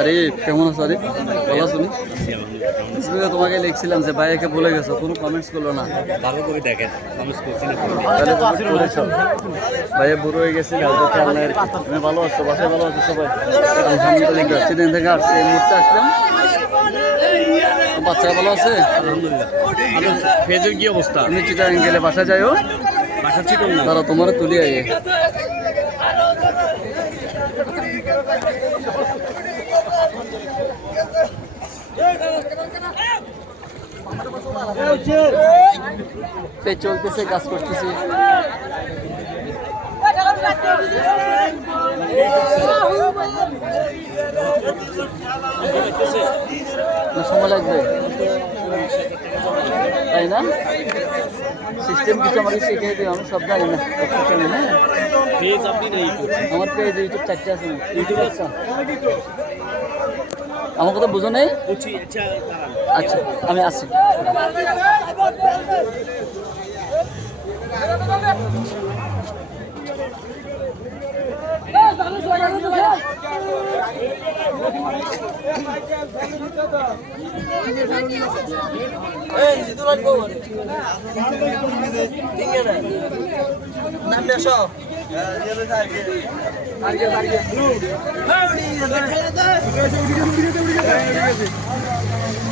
আরিফ কেমন আছো আরিফ ভালো আছো নি? তোমাকে লিখছিলাম যে ভাইয়াকে বলে গেছো কোনো কমেন্টস করল না? ভালো করে দেখেন কমেন্টস করছি না তাহলে করেছ ভাইয়া বুড়ো হয়ে আর কি। তুমি ভালো আছো বাসায় ভালো আছো সবাই? আলহামদুলিল্লাহ সেদিন থেকে আসছে এই মুহূর্তে আসলাম। বাচ্চারা ভালো আছে? আলহামদুলিল্লাহ। ফেজের কি অবস্থা? তুমি গেলে বাসায় যাইও। বাসা না? তারা তোমার তুলি আগে চলতেছে, কাজ করতেছি। সময় লাগবে? তাই না? সিস্টেম কিছু আমাকে শিখিয়ে দিও, আমি সব জানি না। হ্যাঁ পেজ আপনি আমার পেজ ইউটিউব চারটে আছে। ইউটিউব আছে। আমার কথা বুঝো নেই? আচ্ছা আমি আছি ঠিক আছে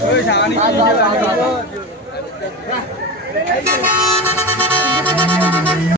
ওই